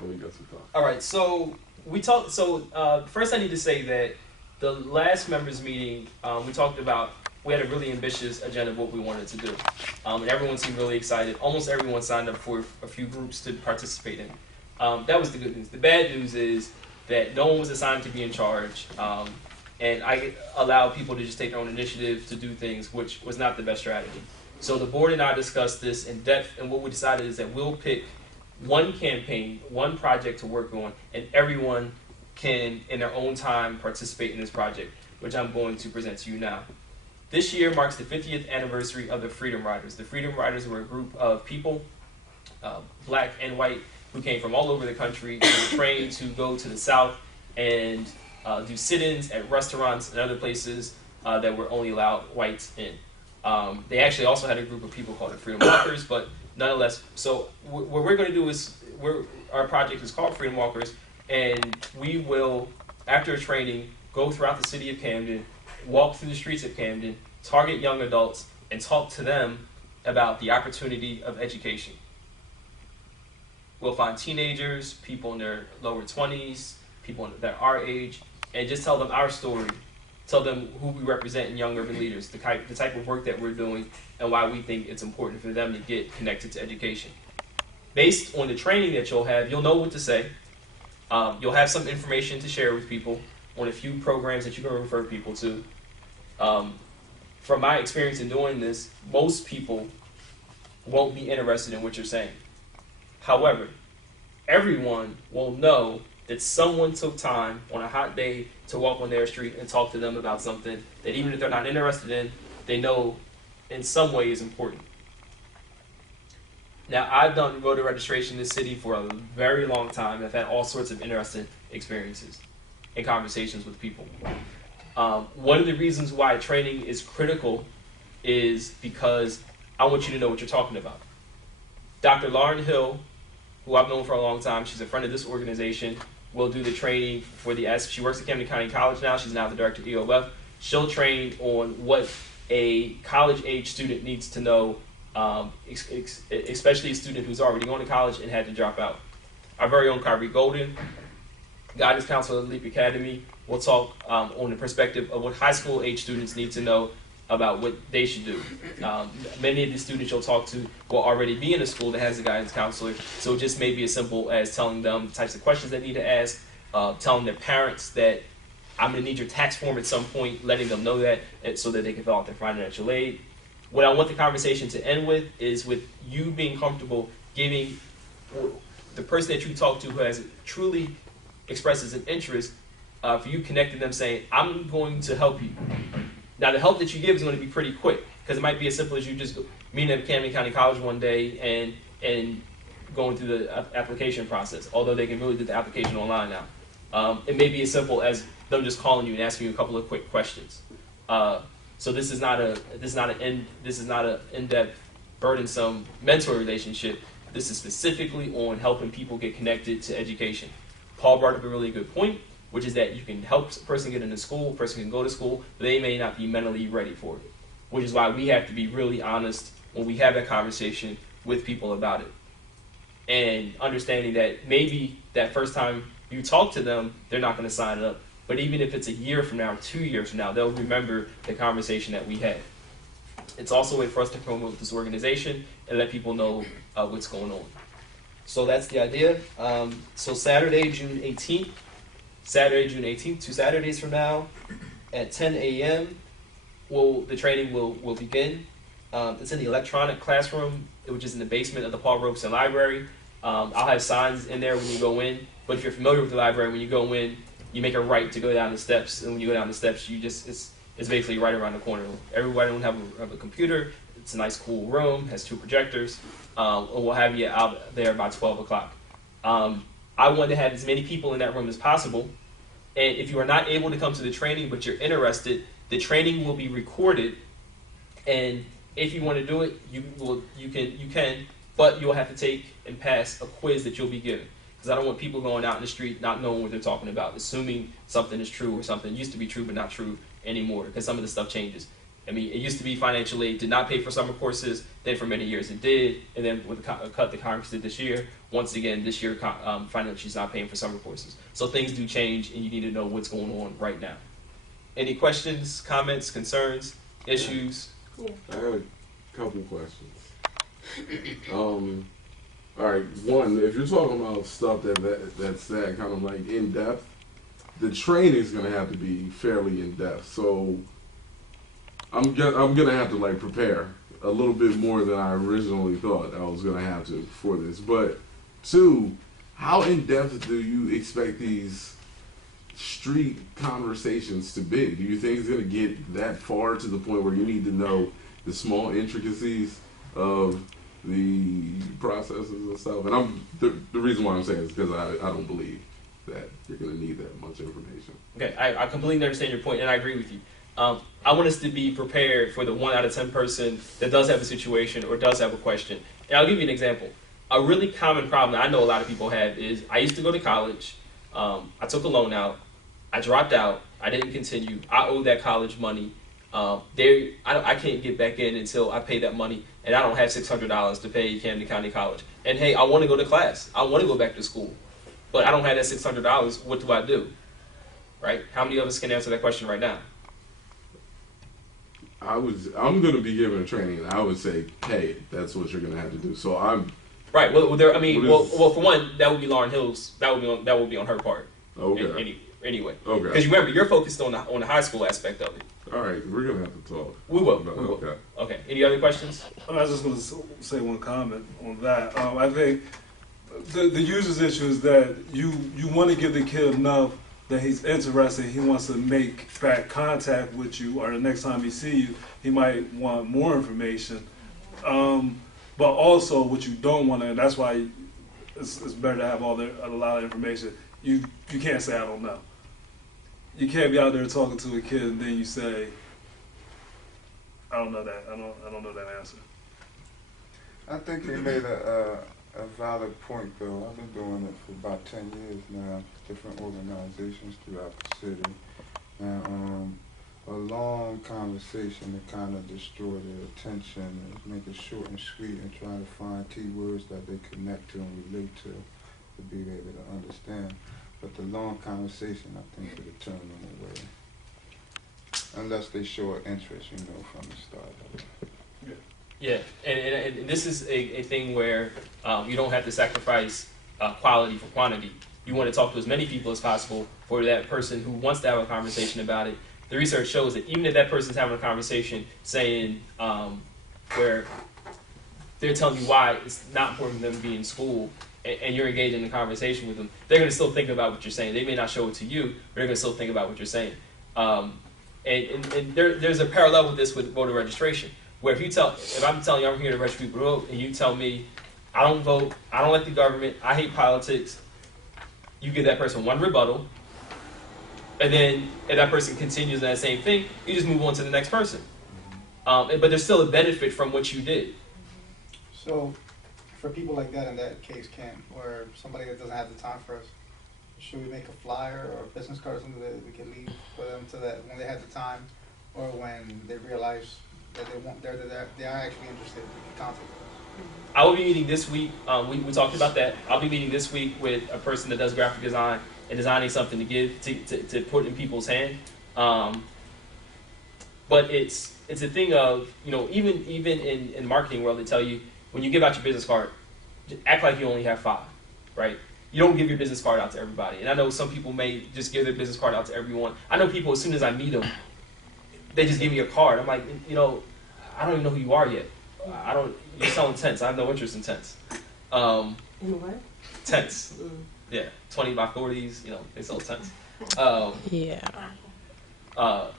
Well, you got some thoughts. All right, so we talked. So first, I need to say that the last members meeting, we talked about. We had a really ambitious agenda of what we wanted to do, and everyone seemed really excited. Almost everyone signed up for a few groups to participate in. That was the good news. The bad news is that no one was assigned to be in charge, and I allowed people to just take their own initiative to do things, which was not the best strategy. So the board and I discussed this in depth, and what we decided is that we'll pick one campaign, one project to work on, and everyone can, in their own time, participate in this project, which I'm going to present to you now. This year marks the 50th anniversary of the Freedom Riders. The Freedom Riders were a group of people, black and white, who came from all over the country and were trained to go to the South and do sit-ins at restaurants and other places that were only allowed whites in. They actually also had a group of people called the Freedom Walkers, but nonetheless, so what we're going to do is, our project is called Freedom Walkers, and we will, after a training, go throughout the city of Camden, walk through the streets of Camden, target young adults, and talk to them about the opportunity of education. We'll find teenagers, people in their lower 20s, people that are our age, and just tell them our story. Tell them who we represent in Young Urban Leaders, the type of work that we're doing, and why we think it's important for them to get connected to education. Based on the training that you'll have, you'll know what to say. You'll have some information to share with people on a few programs that you can refer people to. From my experience in doing this, most people won't be interested in what you're saying. However, everyone will know that someone took time on a hot day to walk on their street and talk to them about something that even if they're not interested in, they know in some way is important. Now, I've done voter registration in this city for a very long time. I've had all sorts of interesting experiences and conversations with people. One of the reasons why training is critical is because I want you to know what you're talking about. Dr. Lauren Hill, who I've known for a long time, she's a friend of this organization, will do the training for the she works at Camden County College now. She's now the director of EOF. She'll train on what a college-age student needs to know, especially a student who's already going to college and had to drop out. Our very own Kyrie Golden, guidance counselor at Leap Academy, will talk on the perspective of what high school age students need to know about what they should do. Many of the students you'll talk to will already be in a school that has a guidance counselor, so it just may be as simple as telling them the types of questions they need to ask, telling their parents that I'm going to need your tax form at some point, letting them know that so that they can fill out their financial aid. What I want the conversation to end with is with you being comfortable giving the person that you talk to who has truly expresses an interest, for you connecting them saying, I'm going to help you. Now, the help that you give is going to be pretty quick, because it might be as simple as you just meeting at Camden County College one day and going through the application process, although they can really do the application online now. It may be as simple as them just calling you and asking you a couple of quick questions. So this is not an in-depth, burdensome mentor relationship. This is specifically on helping people get connected to education. Paul brought up a really good point, which is that you can help a person get into school, a person can go to school, but they may not be mentally ready for it, which is why we have to be really honest when we have that conversation with people about it. And understanding that maybe that first time you talk to them, they're not going to sign up. But even if it's a year from now, 2 years from now, they'll remember the conversation that we had. It's also a way for us to promote this organization and let people know what's going on. So that's the idea. So Saturday, June 18th, 2 Saturdays from now, at 10 a.m., the training will begin. It's in the electronic classroom, which is in the basement of the Paul Robeson Library. I'll have signs in there when you go in, but if you're familiar with the library, when you go in, you make a right to go down the steps, and when you go down the steps, it's basically right around the corner. Everybody will have a computer. It's a nice, cool room, has 2 projectors, and we'll have you out there by 12 o'clock. I want to have as many people in that room as possible, and if you are not able to come to the training but you're interested, the training will be recorded, and if you want to do it, you can, but you'll have to take and pass a quiz that you'll be given. Because I don't want people going out in the street not knowing what they're talking about, assuming something is true or something used to be true but not true anymore, because some of the stuff changes. I mean, it used to be financial aid did not pay for summer courses. Then for many years it did, and then with the cut that Congress did this year, once again this year financially is not paying for summer courses. So things do change, and you need to know what's going on right now. Any questions, comments, concerns, issues? Yeah. I have a couple questions. All right, one, if you're talking about stuff that's that kind of like in depth, the training is going to have to be fairly in depth. So I'm gonna have to like prepare a little bit more than I originally thought I was gonna have to for this. But two, how in depth do you expect these street conversations to be? Do you think it's gonna get that far to the point where you need to know the small intricacies of the processes and stuff? And the reason why I'm saying is because I don't believe that you're gonna need that much information. Okay, I completely understand your point, and I agree with you. I want us to be prepared for the 1 out of 10 person that does have a situation or does have a question. And I'll give you an example. A really common problem that I know a lot of people have is I used to go to college. I took a loan out. I dropped out. I didn't continue. I owe that college money. I can't get back in until I pay that money, and I don't have $600 to pay Camden County College. And hey, I want to go to class. I want to go back to school, but I don't have that $600. What do I do? Right? How many of us can answer that question right now? I'm going to be given a training, and I would say, hey, that's what you're going to have to do. So I'm right. Well, well, for one, that would be Lauren Hill's. That would be on her part. Okay. Anyway. Okay. Because you remember, you're focused on the high school aspect of it. All right, we're going to have to talk. We will. Okay. Okay. Any other questions? I was just going to say one comment on that. I think the user's issue is that you want to give the kid enough that he's interested, he wants to make back contact with you, or the next time he see you, he might want more information. But also, what you don't want to, and that's why it's better to have a lot of information. You can't say I don't know. You can't be out there talking to a kid and then you say, I don't know that. I don't know that answer. I think he made a valid point, though. I've been doing it for about 10 years now, different organizations throughout the city. And a long conversation to kind of destroy their attention and make it short and sweet and try to find keywords that they connect to and relate to be able to understand. But the long conversation, I think, would turn them away. Unless they show an interest, from the start of it. Yeah, and this is a thing where you don't have to sacrifice quality for quantity. You want to talk to as many people as possible for that person who wants to have a conversation about it. The research shows that even if that person's having a conversation saying where they're telling you why it's not important for them to be in school, and you're engaged in a conversation with them, they're going to still think about what you're saying. They may not show it to you, but they're going to still think about what you're saying. And there's a parallel with this with voter registration. Where if I'm telling you I'm here to register people to vote, and you tell me I don't vote, I don't like the government, I hate politics, you give that person one rebuttal, and then if that person continues that same thing, you just move on to the next person. But there's still a benefit from what you did. So, for people like that in that case, Cam, or somebody that doesn't have the time for us, should we make a flyer or a business card or something that we can leave for them so that when they have the time, or when they realize that they are actually interested, we can contact us? I will be meeting this week. We talked about that. I'll be meeting this week with a person that does graphic design and designing something to give to put in people's hand. But it's a thing of even in the marketing world, they tell you when you give out your business card, just act like you only have 5, right? You don't give your business card out to everybody. And I know some people may just give their business card out to everyone. I know people, as soon as I meet them, they just give me a card. I'm like, I don't even know who you are yet. You're selling tents. I have no interest in tents. In what? Tents. Yeah, 20 by 40s, they sell tents. Yeah. I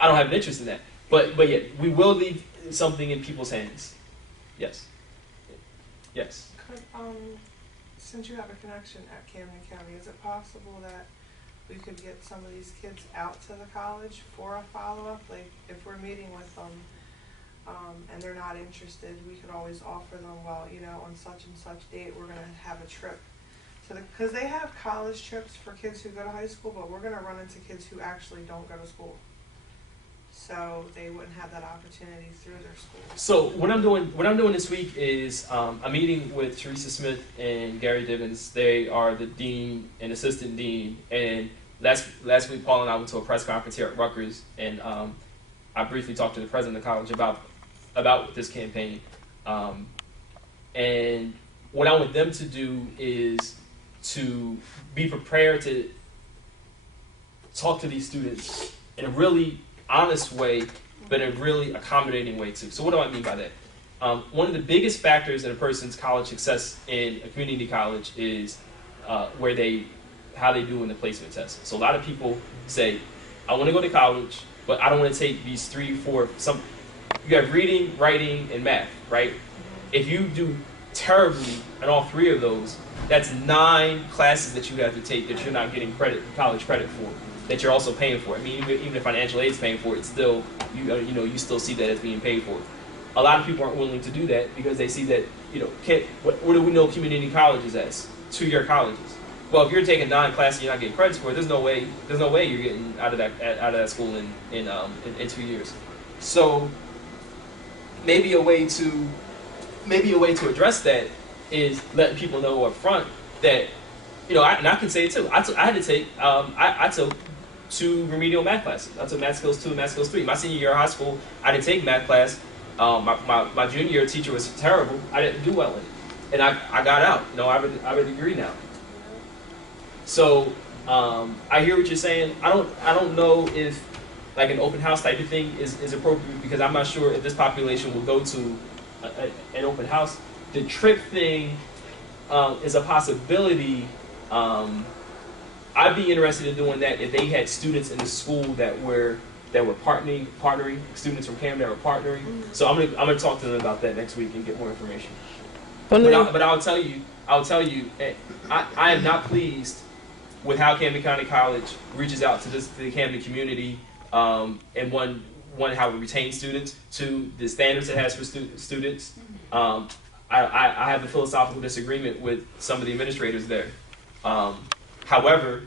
don't have an interest in that. But yeah, we will leave something in people's hands. Yes. Yes. Could, since you have a connection at Camden County, is it possible that we could get some of these kids out to the college for a follow-up? Like, if we're meeting with them and they're not interested, we could always offer them, well, on such and such date, we're going to have a trip. Because they have college trips for kids who go to high school, but we're going to run into kids who actually don't go to school. so they wouldn't have that opportunity through their school. So what I'm doing this week is I'm meeting with Teresa Smith and Gary Divins. They are the dean and assistant dean. And last week, Paul and I went to a press conference here at Rutgers, and I briefly talked to the president of the college about this campaign. And what I want them to do is to be prepared to talk to these students in a really honest way, but in a really accommodating way too. So what do I mean by that? One of the biggest factors in a person's college success in a community college is how they do in the placement test. So a lot of people say, I want to go to college, but I don't want to take these 3, 4, you have reading, writing, and math, right? If you do terribly in all 3 of those, that's 9 classes that you have to take that you're not getting college credit for, that you're also paying for. I mean, even if financial aid's paying for it, still, you still see that as being paid for. A lot of people aren't willing to do that because they see that, what do we know community colleges as? 2-year colleges. Well, if you're taking 9 classes and you're not getting credits for it, there's no way you're getting out of that school in 2 years. So maybe a way to address that is letting people know up front that, I can say it too. I had to take I took 2 remedial math classes. I took Math Skills 2 and Math Skills 3. My senior year of high school, I didn't take math class. My junior year teacher was terrible. I didn't do well in it, and I got out. I have a degree now. So I hear what you're saying. I don't know if like an open house type of thing is appropriate, because I'm not sure if this population will go to an open house. The trip thing is a possibility. I'd be interested in doing that if they had students in the school that were partnering, students from Cam that were partnering. So I'm gonna talk to them about that next week and get more information. But I'll tell you, I am not pleased with how Camden County College reaches out to the Camden community, and one how it retains students, to the standards it has for students. I have a philosophical disagreement with some of the administrators there. However,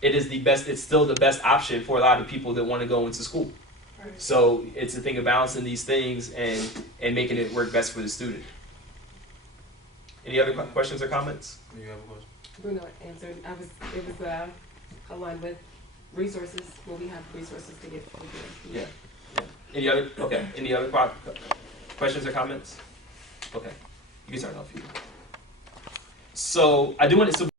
it's still the best option for a lot of people that want to go into school. Right. So it's a thing of balancing these things and making it work best for the student. Any other questions or comments? You have a question? Bruno answered. It was aligned with resources. Will we have resources to get? Yeah. Any other questions or comments? Okay, you can turn it off. So I do want to.